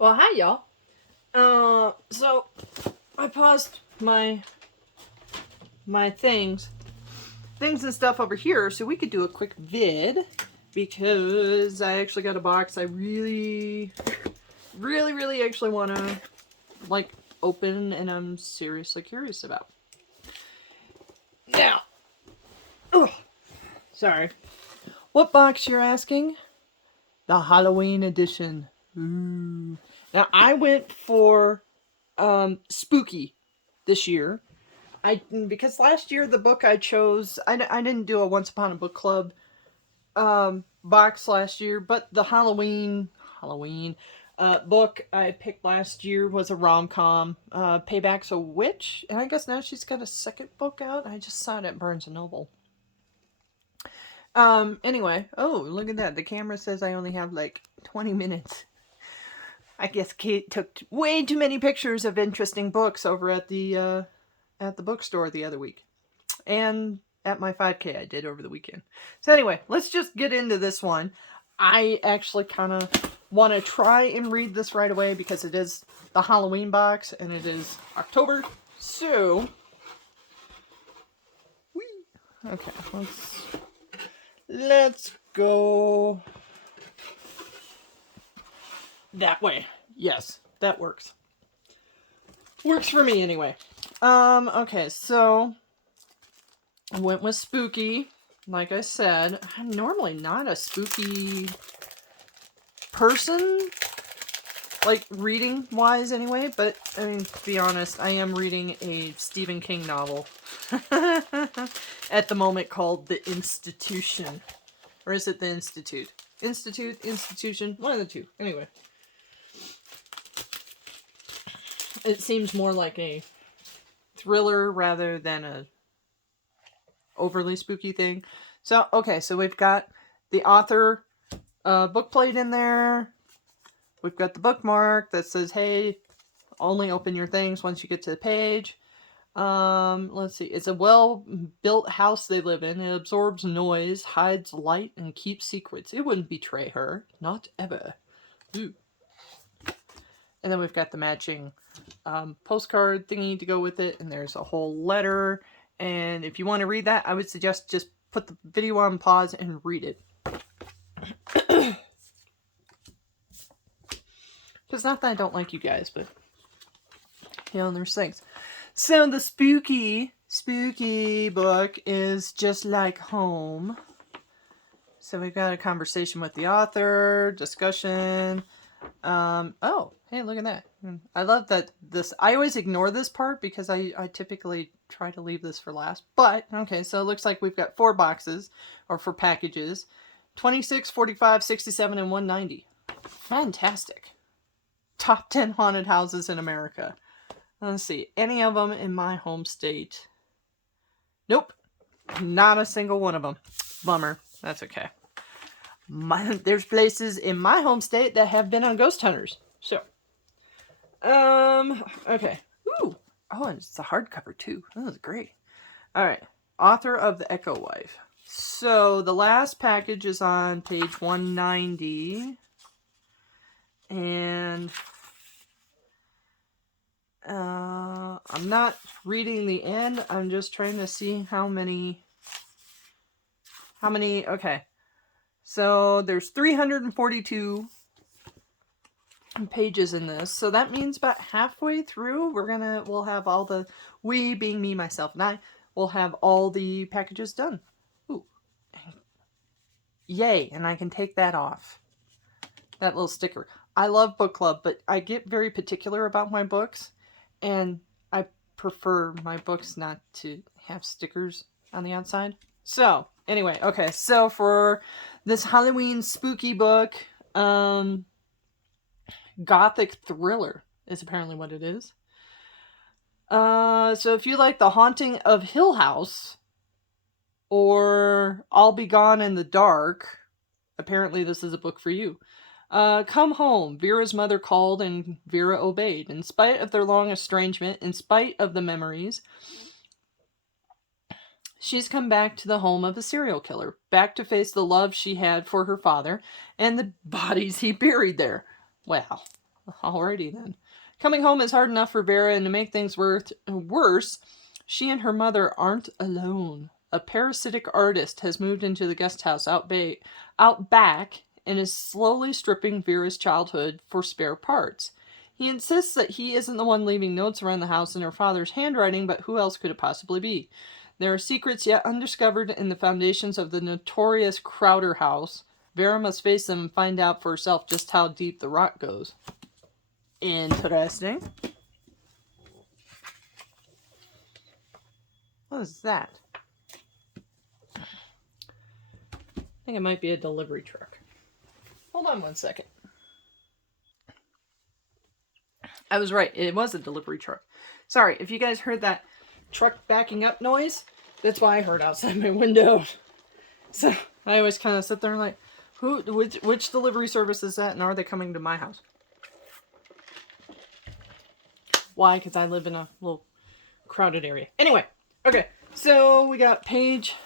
Well, hi y'all. So I paused my things and stuff over here so we could do a quick vid because I actually got a box I really actually want to like open and I'm seriously curious about. Now, sorry. What box you're asking? The Halloween edition. Ooh. Now I went for spooky this year. Because last year the book I chose, I didn't do a Once Upon a Book Club box last year, but the Halloween book I picked last year was a rom-com, Payback's a Witch, and I guess now she's got a second book out. I just saw it at Barnes & Noble. Anyway, oh, look at that. The camera says I only have like 20 minutes. I guess Kate took way too many pictures of interesting books over at the bookstore the other week. And at my 5K I did over the weekend. So anyway, let's just get into this one. I actually kind of want to try and read this right away because it is the Halloween box and it is October. So, okay, let's go that way. Yes, that works. Works for me anyway. Okay, so I went with spooky. Like I said, I'm normally not a spooky person, like reading wise anyway, but I mean, to be honest, I am reading a Stephen King novel at the moment called The Institution. Or is it The Institute? Institution, one of the two. Anyway. It seems more like a thriller rather than a overly spooky thing. So, okay, so we've got the author book plate in there. We've got the bookmark that says, hey, only open your things once you get to the page. Let's see. It's a well-built house they live in. It absorbs noise, hides light, and keeps secrets. It wouldn't betray her. Not ever. Ooh. And then we've got the matching postcard thingy to go with it. And there's a whole letter. And if you want to read that, I would suggest just put the video on pause and read it. Because not that I don't like you guys, but, you know, there's things. So the spooky book is Just Like Home. So we've got a conversation with the author, discussion. Oh, hey, look at that. I love that I always ignore this part because I typically try to leave this for last. But, okay, so it looks like we've got 4 boxes, or 4 packages. 26, 45, 67, and 190. Fantastic. Top 10 haunted houses in America. Let's see. Any of them in my home state? Nope. Not a single one of them. Bummer. That's okay. There's places in my home state that have been on ghost hunters. So. Okay. Ooh. Oh, and it's a hardcover too. That was great. Alright. Author of The Echo Wife. So, the last package is on page 190. And I'm not reading the end. I'm just trying to see how many, okay. So there's 342 pages in this. So that means about halfway through, we'll have all the, we being me, myself, and I, will have all the packages done. Ooh. Yay, and I can take that off. That little sticker. I love book club, but I get very particular about my books, and I prefer my books not to have stickers on the outside. So, anyway, okay, so for this Halloween spooky book, gothic thriller is apparently what it is. So if you like The Haunting of Hill House, or I'll Be Gone in the Dark, apparently this is a book for you. Come home. Vera's mother called and Vera obeyed. In spite of their long estrangement, in spite of the memories, she's come back to the home of a serial killer, back to face the love she had for her father and the bodies he buried there. Wow. Alrighty then. Coming home is hard enough for Vera, and to make things worse, she and her mother aren't alone. A parasitic artist has moved into the guest house out back and is slowly stripping Vera's childhood for spare parts. He insists that he isn't the one leaving notes around the house in her father's handwriting, but who else could it possibly be? There are secrets yet undiscovered in the foundations of the notorious Crowder house. Vera must face them and find out for herself just how deep the rot goes. Interesting. What is that? I think it might be a delivery truck. Hold on one second. I was right. It was a delivery truck. Sorry, if you guys heard that truck backing up noise, that's why I heard outside my window. So I always kind of sit there and like, which delivery service is that, and are they coming to my house? Why? Because I live in a little crowded area. Anyway, okay, so we got page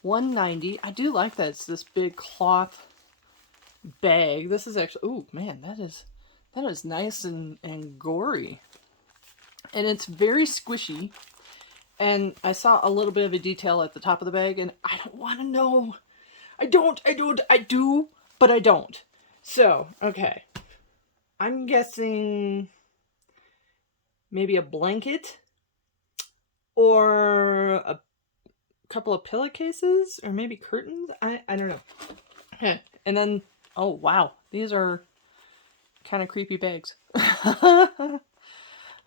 190. I do like that it's this big cloth bag. This is actually, oh man, that is nice and gory. And it's very squishy. And I saw a little bit of a detail at the top of the bag, and I don't want to know. I do, but I don't. So, okay. I'm guessing maybe a blanket or a couple of pillowcases or maybe curtains. I don't know. Okay. And then, oh wow, these are kind of creepy bags.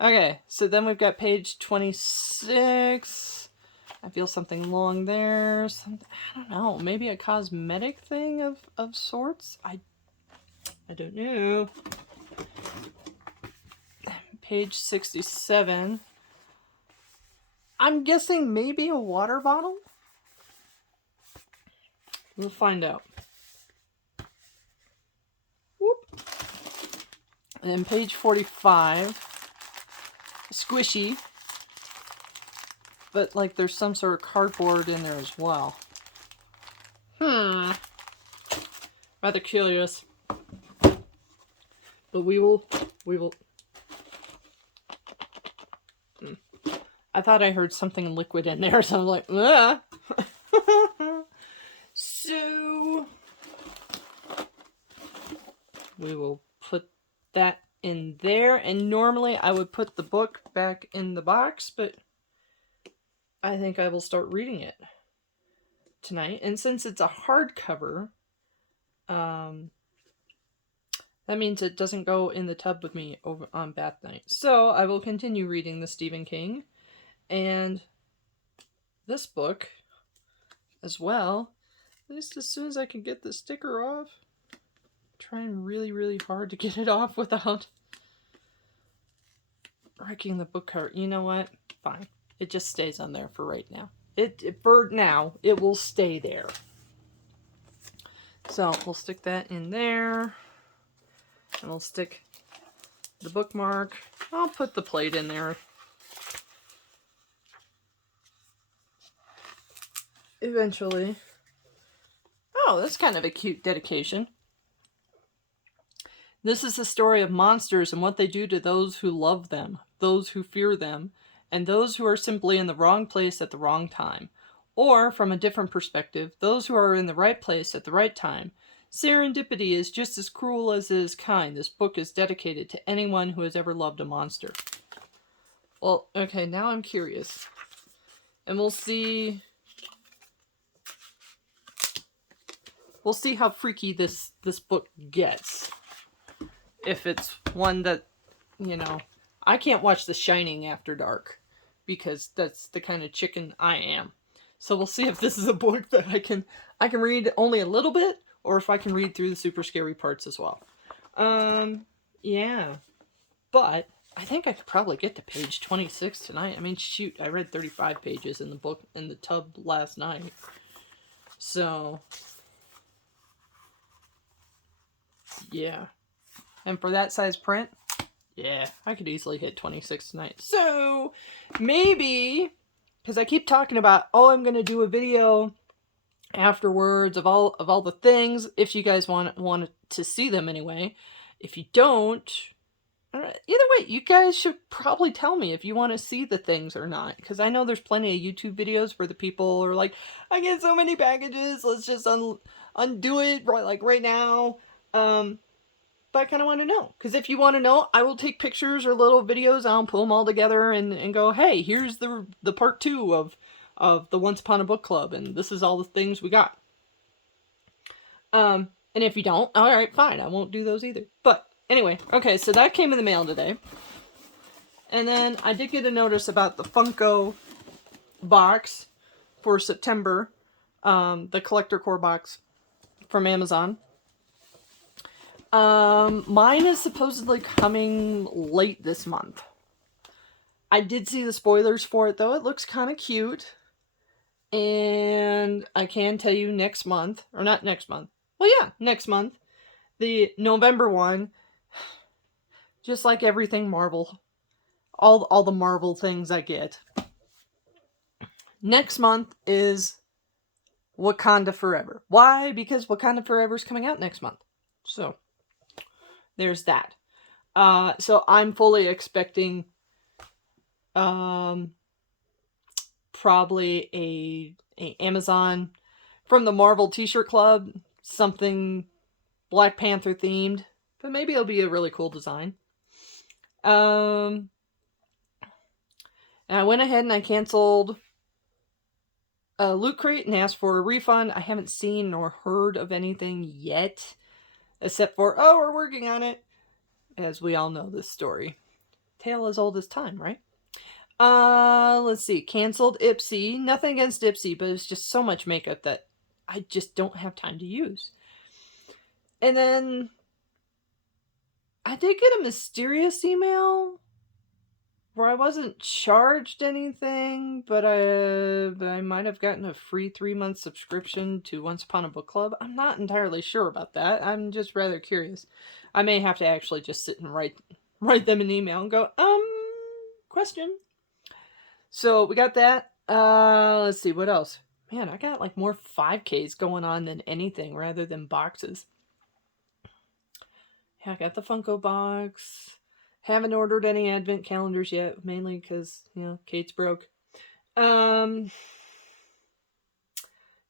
Okay, so then we've got page 26. I feel something long there. I don't know, maybe a cosmetic thing of sorts. I don't know. Page 67. I'm guessing maybe a water bottle? We'll find out. Whoop. And then page 45. Squishy. But like there's some sort of cardboard in there as well. Rather curious. But we will. I thought I heard something liquid in there, so I'm like, ah. So we will put that in there, and normally I would put the book back in the box, but I think I will start reading it tonight. And since it's a hardcover, that means it doesn't go in the tub with me over on bath night. So I will continue reading the Stephen King and this book as well, just as soon as I can get the sticker off. Trying really, really hard to get it off without wrecking the book cover. You know what? Fine. It just stays on there for right now. For now, it will stay there. So we'll stick that in there. And we'll stick the bookmark. I'll put the plate in there. Eventually. Oh, that's kind of a cute dedication. This is the story of monsters and what they do to those who love them, those who fear them, and those who are simply in the wrong place at the wrong time. Or, from a different perspective, those who are in the right place at the right time. Serendipity is just as cruel as it is kind. This book is dedicated to anyone who has ever loved a monster. Well, okay, now I'm curious. And we'll see how freaky this book gets. If it's one that, you know, I can't watch The Shining after dark because that's the kind of chicken I am. So we'll see if this is a book that I can read only a little bit, or if I can read through the super scary parts as well. Yeah. But I think I could probably get to page 26 tonight. I mean, shoot, I read 35 pages in the book in the tub last night. So yeah. And for that size print, yeah, I could easily hit 26 tonight. So, maybe, because I keep talking about, oh, I'm going to do a video afterwards of all the things, if you guys want to see them anyway. If you don't, either way, you guys should probably tell me if you want to see the things or not. Because I know there's plenty of YouTube videos where the people are like, I get so many packages, let's just undo it right now. But I kind of want to know. Because if you want to know, I will take pictures or little videos, I'll pull them all together and go, hey, here's the part 2 of the Once Upon a Book Club, and this is all the things we got. And if you don't, alright, fine, I won't do those either. But anyway, okay, so that came in the mail today. And then I did get a notice about the Funko box for September, the collector core box from Amazon. Mine is supposedly coming late this month. I did see the spoilers for it, though. It looks kind of cute. And I can tell you next month, or not next month. Well, yeah, next month. The November one, just like everything Marvel, all the Marvel things I get. Next month is Wakanda Forever. Why? Because Wakanda Forever is coming out next month. So, there's that. So I'm fully expecting probably a Amazon from the Marvel t-shirt club, something Black Panther themed, but maybe it'll be a really cool design. And I went ahead and I canceled Loot Crate and asked for a refund. I haven't seen nor heard of anything yet, except for, oh, we're working on it. As we all know this story. Tale as old as time, right? Let's see. Canceled Ipsy. Nothing against Ipsy, but it's just so much makeup that I just don't have time to use. And then I did get a mysterious email where I wasn't charged anything, but I might have gotten a free 3-month subscription to Once Upon a Book Club. I'm not entirely sure about that. I'm just rather curious. I may have to actually just sit and write them an email and go, question. So we got that. Let's see, what else? Man, I got like more 5Ks going on than anything rather than boxes. Yeah, I got the Funko box. Haven't ordered any advent calendars yet, mainly because, Kate's broke. Yeah,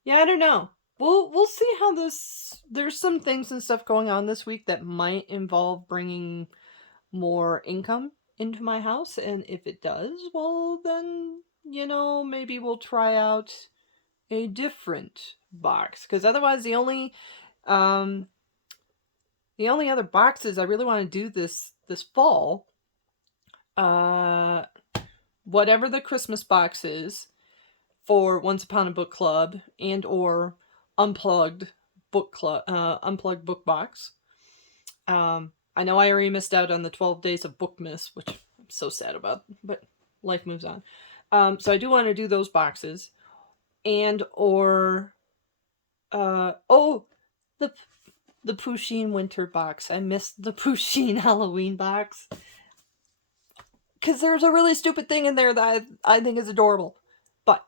I don't know. We'll see how this... There's some things and stuff going on this week that might involve bringing more income into my house, and if it does, well, then, maybe we'll try out a different box. Because otherwise, the only other boxes I really want to do this fall, whatever the Christmas box is for Once Upon a Book Club and or Unplugged Book Club, Unplugged Book Box. I know I already missed out on the 12 Days of Bookmas, which I'm so sad about, but life moves on. So I do want to do those boxes, and or the Pusheen winter box. I missed the Pusheen Halloween box. Because there's a really stupid thing in there that I think is adorable. But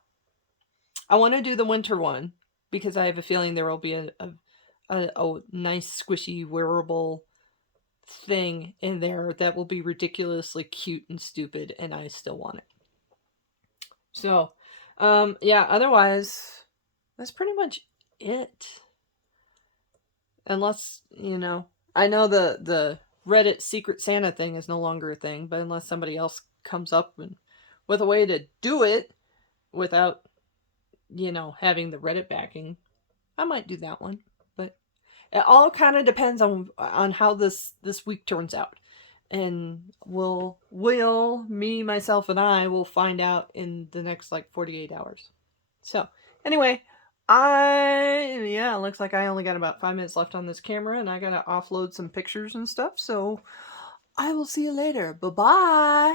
I want to do the winter one because I have a feeling there will be a nice, squishy, wearable thing in there that will be ridiculously cute and stupid, and I still want it. So, yeah, otherwise, that's pretty much it. Unless, I know the Reddit Secret Santa thing is no longer a thing, but unless somebody else comes up with a way to do it without, having the Reddit backing, I might do that one. But it all kind of depends on how this week turns out. And me, myself, and I will find out in the next, 48 hours. So, anyway... looks like I only got about 5 minutes left on this camera, and I gotta offload some pictures and stuff, so I will see you later. Bye-bye!